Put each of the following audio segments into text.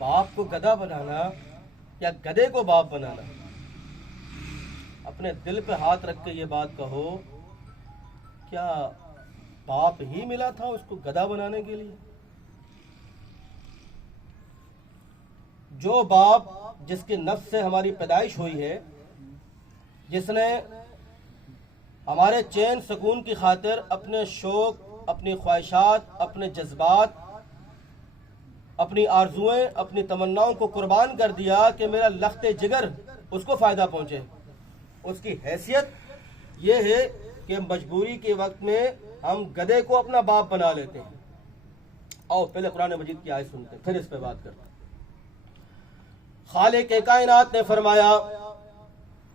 باپ کو گدھا بنانا یا گدھے کو باپ بنانا؟ اپنے دل پہ ہاتھ رکھ کے یہ بات کہو، کیا باپ ہی ملا تھا اس کو گدھا بنانے کے لیے؟ جو باپ جس کے نفس سے ہماری پیدائش ہوئی ہے، جس نے ہمارے چین سکون کی خاطر اپنے شوق، اپنی خواہشات، اپنے جذبات، اپنی آرزوئیں، اپنی تمناؤں کو قربان کر دیا کہ میرا لخت جگر اس کو فائدہ پہنچے، اس کی حیثیت یہ ہے کہ مجبوری کے وقت میں ہم گدھے کو اپنا باپ بنا لیتے ہیں۔ آؤ پہلے قرآن مجید کی آیت سنتے ہیں، پھر اس پہ بات کرتے ہیں۔ خالق کائنات نے فرمایا،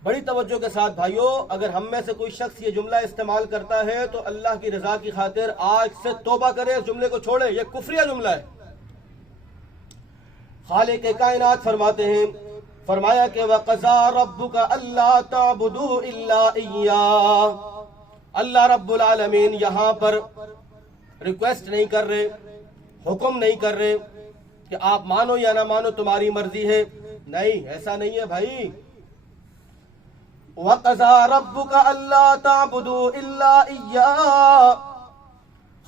بڑی توجہ کے ساتھ بھائیو، اگر ہم میں سے کوئی شخص یہ جملہ استعمال کرتا ہے تو اللہ کی رضا کی خاطر آج سے توبہ کرے، اس جملے کو چھوڑے، یہ کفریہ جملہ ہے۔ خالق کائنات فرماتے ہیں، فرمایا کہ وَقَضَىٰ رَبُّكَ أَلَّا تَعْبُدُوا إِلَّا إِيَّاهُ۔ اللہ رب العالمین یہاں پر ریکویسٹ نہیں کر رہے، حکم نہیں کر رہے کہ آپ مانو یا نہ مانو تمہاری مرضی ہے، نہیں، ایسا نہیں ہے بھائی۔ وَقَضَىٰ رَبُّكَ أَلَّا تَعْبُدُوا إِلَّا إِيَّاهُ۔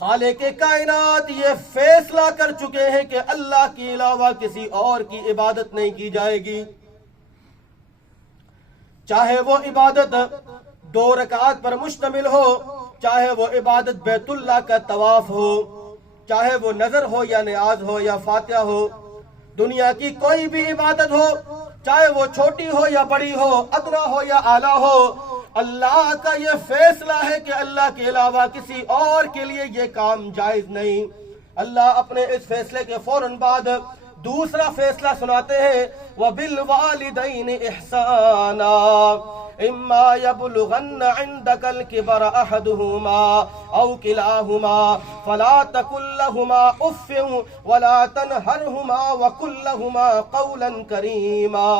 خالق کائنات یہ فیصلہ کر چکے ہیں کہ اللہ کے علاوہ کسی اور کی عبادت نہیں کی جائے گی، چاہے وہ عبادت 2 رکعات پر مشتمل ہو، چاہے وہ عبادت بیت اللہ کا طواف ہو، چاہے وہ نذر ہو یا نیاز ہو یا فاتحہ ہو، دنیا کی کوئی بھی عبادت ہو، چاہے وہ چھوٹی ہو یا بڑی ہو، ادنا ہو یا اعلیٰ ہو، اللہ کا یہ فیصلہ ہے کہ اللہ کے علاوہ کسی اور کے لیے یہ کام جائز نہیں۔ اللہ اپنے اس فیصلے کے فوراً بعد دوسرا فیصلہ سناتے ہیں، وَبِالْوَالِدَيْنِ إِحْسَانًا إِمَّا يَبْلُغَنَّ عِنْدَكَ الْكِبَرَ أَحَدُهُمَا أَوْ كِلَاهُمَا فَلَا تَقُل لَّهُمَا أُفٍّ وَلَا تَنْهَرْهُمَا وَقُل لَّهُمَا قَوْلًا كَرِيمًا۔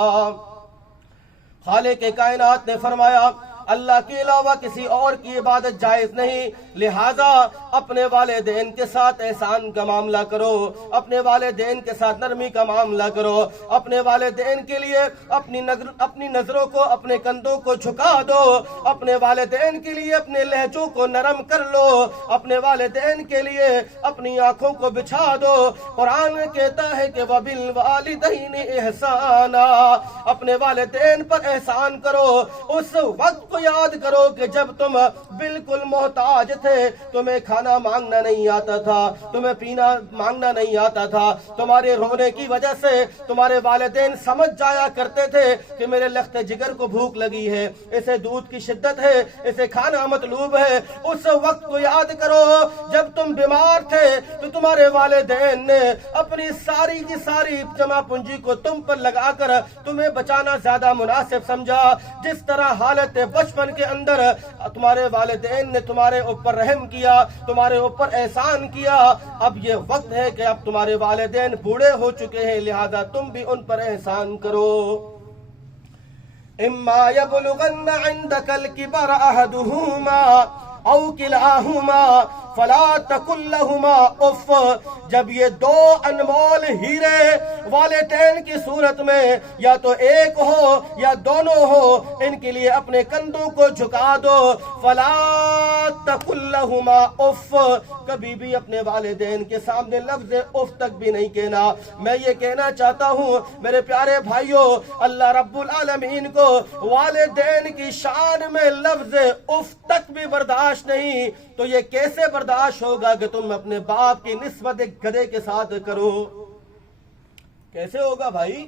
خالق کائنات نے فرمایا، اللہ کے علاوہ کسی اور کی عبادت جائز نہیں، لہذا اپنے والدین کے ساتھ احسان کا معاملہ کرو، اپنے والدین کے ساتھ نرمی کا معاملہ کرو، اپنے والدین کے لیے اپنی نظروں کو، اپنے کندھوں کو جھکا دو، اپنے والدین کے لیے اپنے لہجوں کو نرم کر لو، اپنے والدین کے لیے اپنی آنکھوں کو بچھا دو۔ قرآن کہتا ہے کہ وَبِالْوَالِدَيْنِ إِحْسَانًا، اپنے والدین پر احسان کرو۔ اس وقت کو یاد کرو کہ جب تم بالکل محتاج تھے، تمہیں کھانا مانگنا نہیں آتا تھا، تمہیں پینا مانگنا نہیں آتا تھا، تمہارے رونے کی وجہ سے تمہارے والدین سمجھ جایا کرتے تھے کہ میرے لخت جگر کو بھوک لگی ہے، اسے دودھ کی شدت ہے، اسے کھانا مطلوب ہے۔ اس وقت کو یاد کرو جب تم بیمار تھے تو تمہارے والدین نے اپنی ساری کی ساری جمع پونجی کو تم پر لگا کر تمہیں بچانا زیادہ مناسب سمجھا۔ جس طرح حالت بچپن کے اندر تمہارے والدین نے تمہارے اوپر رحم کیا، تمہارے اوپر احسان کیا، اب یہ وقت ہے کہ اب تمہارے والدین بوڑھے ہو چکے ہیں، لہذا تم بھی ان پر احسان کرو۔ اما یبلغن عندک الکبر احدہما او کلاہما فلا تقل لہما اف۔ جب یہ 2 انمول ہیرے والدین کی صورت میں یا تو ایک ہو یا دونوں ہو، ان کے لیے اپنے کندھوں کو جھکا دو۔ فلا تقل لہما اف، کبھی بھی اپنے والدین کے سامنے لفظ اف تک بھی نہیں کہنا۔ میں یہ کہنا چاہتا ہوں میرے پیارے بھائیوں، اللہ رب العالمین کو والدین کی شان میں لفظ اف تک بھی برداشت نہیں، تو یہ کیسے برداشت ہوگا کہ تم اپنے باپ کی نسبت ایک گدھے کے ساتھ کرو؟ کیسے ہوگا بھائی؟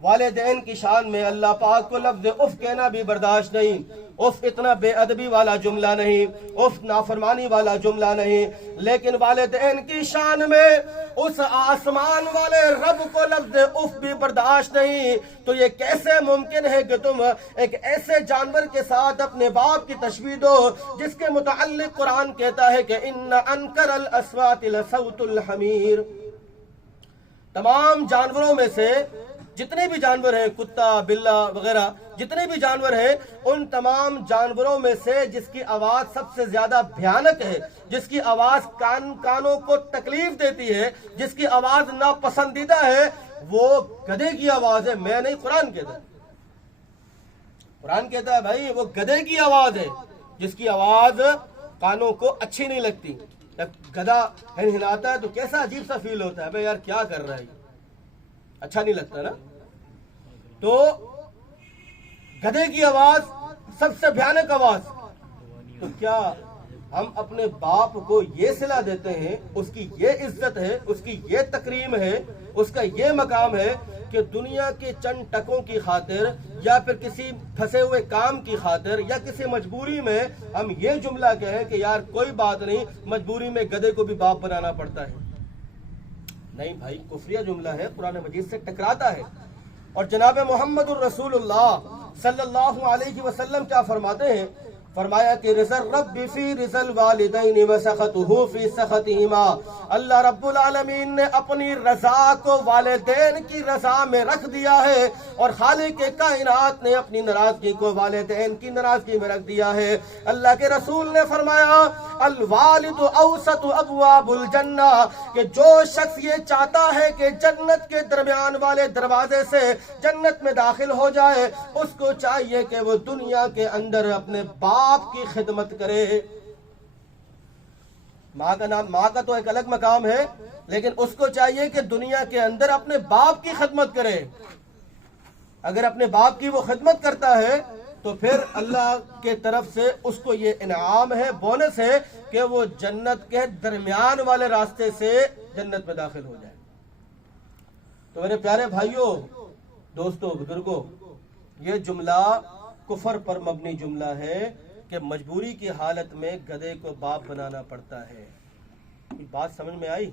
والدین کی شان میں اللہ پاک کو لفظ اف کہنا بھی برداشت نہیں۔ اف اتنا بے ادبی والا جملہ نہیں، اف نافرمانی والا جملہ نہیں، لیکن والدین کی شان میں اس آسمان والے رب کو لفظ اف بھی برداشت نہیں، تو یہ کیسے ممکن ہے کہ تم ایک ایسے جانور کے ساتھ اپنے باپ کی تشبیہ دو جس کے متعلق قرآن کہتا ہے کہ ان انکر الاصوات لصوت الحمیر۔ تمام جانوروں میں سے جتنے بھی جانور ہیں، کتا، بلا وغیرہ جتنے بھی جانور ہیں، ان تمام جانوروں میں سے جس کی آواز سب سے زیادہ بھیانک ہے، جس کی آواز کانوں کو تکلیف دیتی ہے، جس کی آواز ناپسندیدہ ہے، وہ گدھے کی آواز ہے۔ میں نہیں، قرآن کہتا ہے، قرآن کہتا ہے بھائی وہ گدھے کی آواز ہے، جس کی آواز کانوں کو اچھی نہیں لگتی۔ جب گدھا ہنہناتا ہے تو کیسا عجیب سا فیل ہوتا ہے، بھائی یار کیا کر رہا ہے، اچھا نہیں لگتا نا۔ تو گدھے کی آواز سب سے بھیانک آواز، تو کیا ہم اپنے باپ کو یہ صلہ دیتے ہیں، اس کی یہ عزت ہے، اس کی یہ تکریم ہے، اس کا یہ مقام ہے کہ دنیا کے چند ٹکوں کی خاطر یا پھر کسی پھنسے ہوئے کام کی خاطر یا کسی مجبوری میں ہم یہ جملہ کہیں کہ یار کوئی بات نہیں، مجبوری میں گدھے کو بھی باپ بنانا پڑتا ہے؟ نہیں بھائی، کفریہ جملہ ہے، قرآن مجید سے ٹکراتا ہے۔ اور جناب محمد الرسول اللہ صلی اللہ علیہ وسلم کیا فرماتے ہیں؟ فرمایا کہ رضا الرب فی رضا الوالدین وسخطہ فی سخطہما، اللہ رب العالمین نے اپنی رضا کو والدین کی رضا میں رکھ دیا ہے، اور خالق کائنات نے اپنی ناراضگی کو والدین کی ناراضگی میں رکھ دیا ہے۔ اللہ کے رسول نے فرمایا الوالد اوسط ابواب الجنہ، کہ جو شخص یہ چاہتا ہے کہ جنت کے درمیان والے دروازے سے جنت میں داخل ہو جائے، اس کو چاہیے کہ وہ دنیا کے اندر اپنے باپ کی خدمت کرے۔ ماں کا تو ایک الگ مقام ہے، لیکن اس کو چاہیے کہ دنیا کے اندر اپنے باپ کی خدمت کرے۔ اگر اپنے باپ کی وہ خدمت کرتا ہے تو پھر اللہ کے طرف سے اس کو یہ انعام ہے، بونس ہے کہ وہ جنت کے درمیان والے راستے سے جنت میں داخل ہو جائے۔ تو میرے پیارے بھائیوں، دوستوں، بزرگوں، یہ جملہ کفر پر مبنی جملہ ہے کہ مجبوری کی حالت میں گدھے کو باپ بنانا پڑتا ہے۔ بات سمجھ میں آئی؟